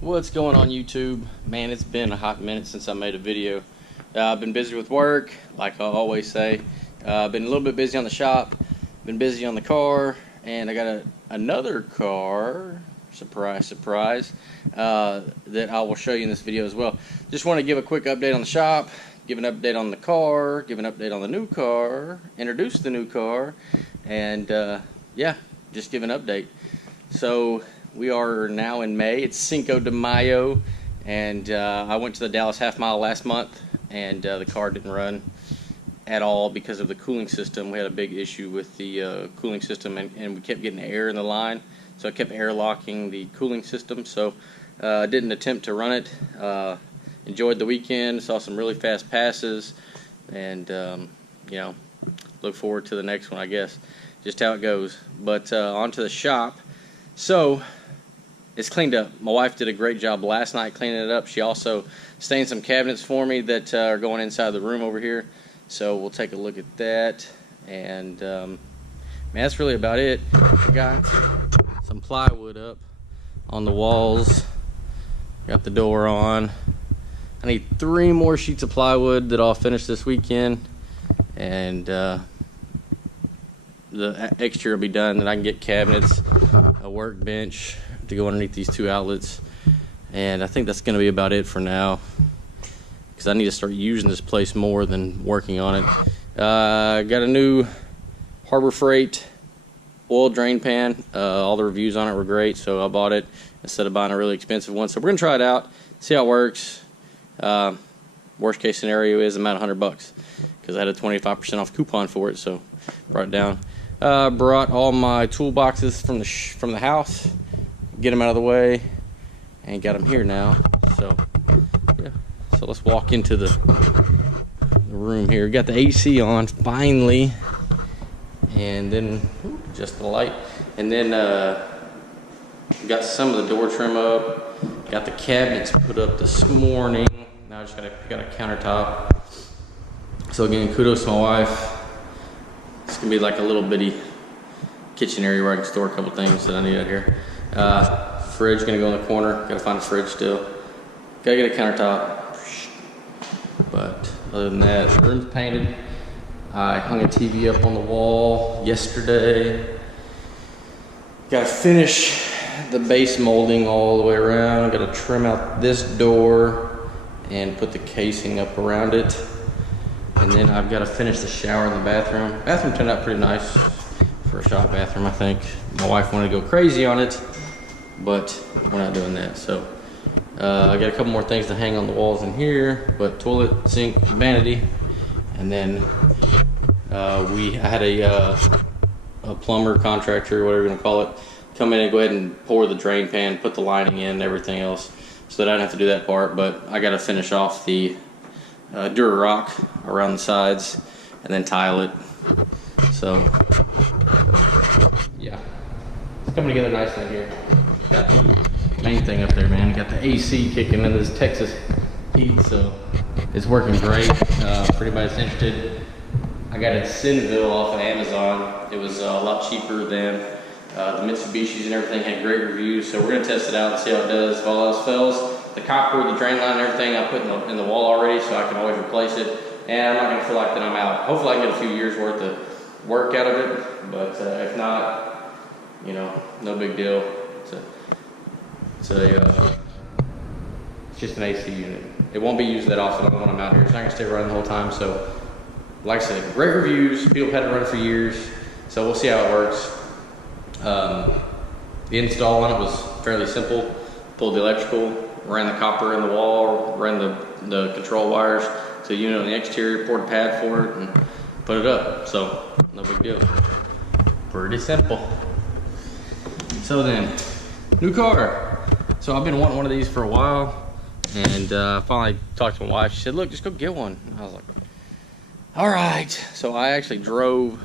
What's going on YouTube? Man, it's been a hot minute since I made a video. I've been busy with work, like I always say. I've been a little bit busy on the shop, been busy on the car, and I got another car, surprise, surprise, that I will show you in this video as well. Just want to give a quick update on the shop, give an update on the car, give an update on the new car, introduce the new car, and yeah, just give an update. So we are now in May. It's Cinco de Mayo, and I went to the Dallas half mile last month, and the car didn't run at all because of the cooling system. We had a big issue with the cooling system, and we kept getting air in the line, so I kept airlocking the cooling system. So I didn't attempt to run it. Enjoyed the weekend, saw some really fast passes, and you know, look forward to the next one, I guess. Just how it goes. But on to the shop. So it's cleaned up. My wife did a great job last night cleaning it up. She also stained some cabinets for me that are going inside the room over here. So we'll take a look at that. And man, that's really about it. I got some plywood up on the walls. Got the door on. I need 3 more sheets of plywood that I'll finish this weekend. And the exterior will be done. Then I can get cabinets, a workbench to go underneath these 2 outlets, and I think that's going to be about it for now, because I need to start using this place more than working on it. Got a new Harbor Freight oil drain pan. All the reviews on it were great, so I bought it instead of buying a really expensive one. So we're going to try it out, see how it works. Worst case scenario is I'm at $100 because I had a 25% off coupon for it, so brought it down. Brought all my toolboxes from the house, get them out of the way, and got them here now. So yeah, so let's walk into the room here. Got the AC on finally, and then just the light, and then got some of the door trim up. Got the cabinets put up this morning. Now I just got a countertop. So again, kudos to my wife. It's gonna be like a little bitty kitchen area where I can store a couple things that I need out here. Fridge gonna go in the corner. Gotta find a fridge still. Gotta get a countertop. But other than that, the room's painted. I hung a TV up on the wall yesterday. Gotta finish the base molding all the way around. Gotta trim out this door and put the casing up around it. And then I've got to finish the shower in the bathroom. Bathroom turned out pretty nice for a shop bathroom, I think. My wife wanted to go crazy on it, but we're not doing that. So I got a couple more things to hang on the walls in here, but toilet, sink, vanity, and then I had a plumber, contractor, whatever you want to call it, come in and go ahead and pour the drain pan, put the lining in, and everything else, so that I don't have to do that part. But I got to finish off the Dura-Rock around the sides and then tile it. So yeah, it's coming together nicely here. Got the main thing up there, man. Got the AC kicking in this Texas heat, so it's working great. For anybody that's interested, I got it Sinville off of Amazon. It was a lot cheaper than the Mitsubishis, and everything had great reviews. So we're gonna test it out and see how it does. If all else fails, the copper, the drain line, and everything I put in the wall already, so I can always replace it. And I'm not gonna feel like that I'm out. Hopefully I can get a few years worth of work out of it, but if not, you know, no big deal. It's just an AC unit. It won't be used that often when I'm out here. It's not gonna stay running the whole time. So, like I said, great reviews. People have had it run for years, so we'll see how it works. The install on it was fairly simple. Pulled the electrical, ran the copper in the wall, ran the control wires to the unit on the exterior, poured a pad for it, and put it up. So, no big deal. Pretty simple. So then, new car. So I've been wanting one of these for a while, and finally talked to my wife. She said, look, just go get one. I was like, all right. So I actually drove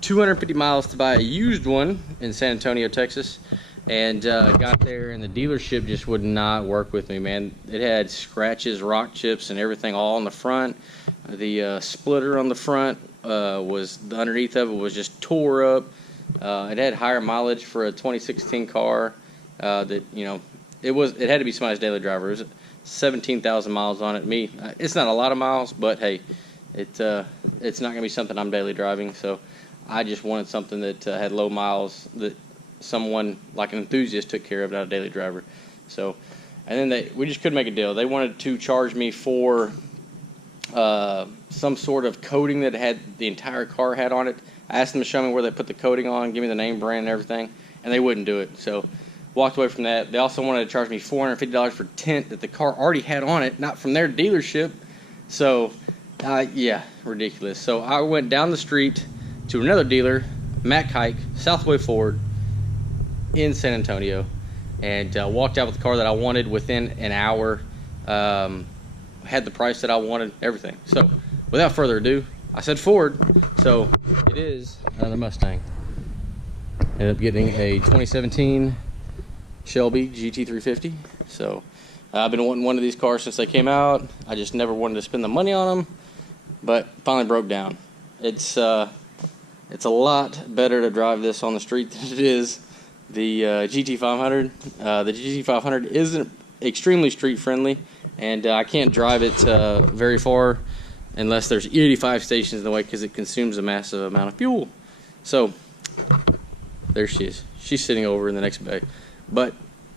250 miles to buy a used one in San Antonio, Texas. And got there, and the dealership just would not work with me, man. It had scratches, rock chips, and everything all on the front. The splitter on the front was, the underneath of it was just tore up. It had higher mileage for a 2016 car that, you know, it had to be somebody's daily driver. It was 17,000 miles on it. It's not a lot of miles, but hey, it's not gonna be something I'm daily driving. So I just wanted something that had low miles that someone like an enthusiast took care of, not a daily driver. So, and then we just couldn't make a deal. They wanted to charge me for some sort of coating that had the entire car had on it. I asked them to show me where they put the coating on, give me the name, brand, and everything, and they wouldn't do it. So walked away from that. They also wanted to charge me $450 for tint that the car already had on it, not from their dealership. So yeah, ridiculous. So I went down the street to another dealer, Matt Kike, Southway Ford in San Antonio, and walked out with the car that I wanted within an hour. Had the price that I wanted, everything. So without further ado, I said Ford, so it is the Mustang. Ended up getting a 2017 Shelby GT350. So I've been wanting one of these cars since they came out. I just never wanted to spend the money on them, but finally broke down. It's a lot better to drive this on the street than it is the GT500. The GT500 isn't extremely street friendly, and I can't drive it very far unless there's 85 stations in the way because it consumes a massive amount of fuel. So there she is. She's sitting over in the next bay, but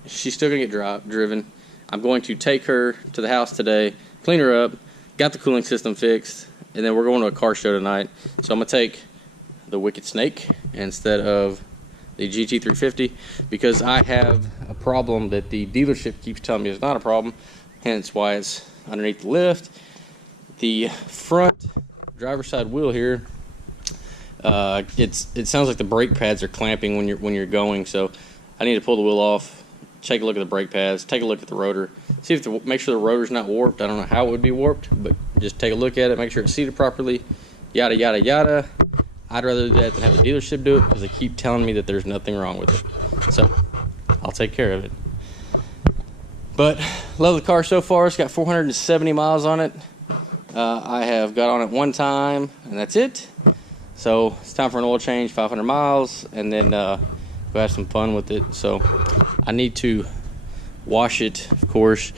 she's still gonna get driven. I'm going to take her to the house today, clean her up, got the cooling system fixed, and then we're going to a car show tonight. So I'm gonna take the Wicked Snake instead of the GT350 because I have a problem that the dealership keeps telling me is not a problem, hence why it's underneath the lift. The front driver's side wheel here, it sounds like the brake pads are clamping when you're going, so I need to pull the wheel off, take a look at the brake pads, take a look at the rotor, see if make sure the rotor's not warped. I don't know how it would be warped, but just take a look at it, make sure it's seated properly, yada yada yada. I'd rather do that than have the dealership do it because they keep telling me that there's nothing wrong with it. So I'll take care of it. But love the car so far. It's got 470 miles on it. I have got on it one time, and that's it. So it's time for an oil change, 500 miles, and then go have some fun with it. So I need to wash it, of course,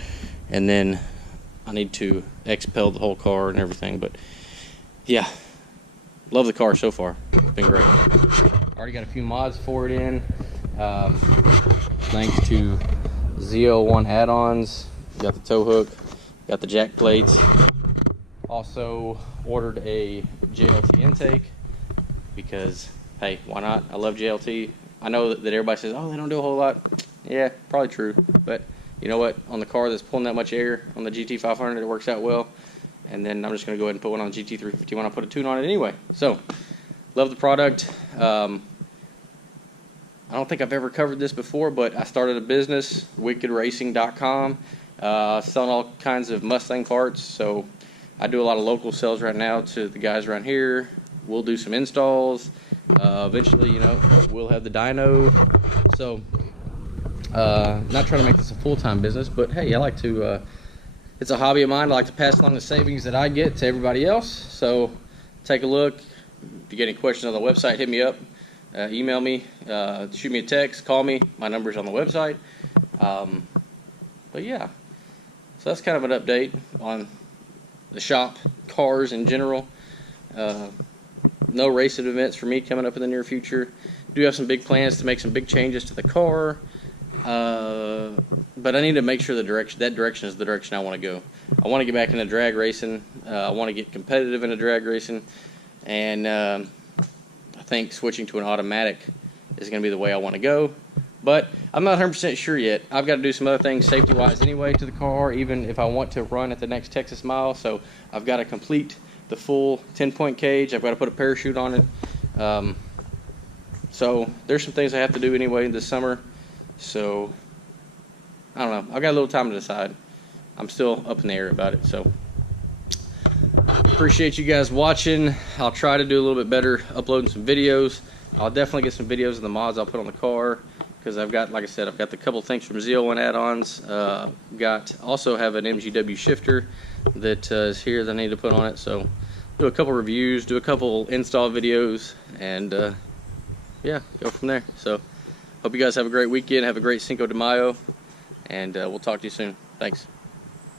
and then I need to expel the whole car and everything. But yeah, love the car so far. It's been great. Already got a few mods for it in, thanks to Z01 add-ons. Got the tow hook, got the jack plates. Also ordered a JLT intake because, hey, why not? I love JLT. I know that everybody says, oh, they don't do a whole lot. Yeah, probably true. But you know what? On the car that's pulling that much air, on the GT500, it works out well. And then I'm just going to go ahead and put one on the GT350 when I put a tune on it anyway. So, love the product. I don't think I've ever covered this before, but I started a business, wickedracing.com, selling all kinds of Mustang parts. So I do a lot of local sales right now to the guys around here. We'll do some installs. Eventually, you know, we'll have the dyno. So, not trying to make this a full-time business, but hey, I like to, it's a hobby of mine. I like to pass along the savings that I get to everybody else. So take a look. If you get any questions on the website, hit me up. Email me, shoot me a text, call me. My number's on the website. But yeah, so that's kind of an update on the shop, cars in general. No racing events for me coming up in the near future. Do have some big plans to make some big changes to the car. But I need to make sure that direction is the direction I want to go. I want to get back into drag racing. I want to get competitive into drag racing. And I think switching to an automatic is going to be the way I want to go. But I'm not 100% sure yet. I've got to do some other things safety-wise anyway to the car, even if I want to run at the next Texas Mile. So I've got to complete the full 10-point cage. I've got to put a parachute on it. So there's some things I have to do anyway this summer. So I don't know. I've got a little time to decide. I'm still up in the air about it. So appreciate you guys watching. I'll try to do a little bit better uploading some videos. I'll definitely get some videos of the mods I'll put on the car, because I've got, like I said, I've got the couple things from Z01 add-ons. Also have an MGW shifter that is here that I need to put on it. So do a couple reviews, do a couple install videos, and yeah, go from there. So hope you guys have a great weekend. Have a great Cinco de Mayo, and we'll talk to you soon. Thanks.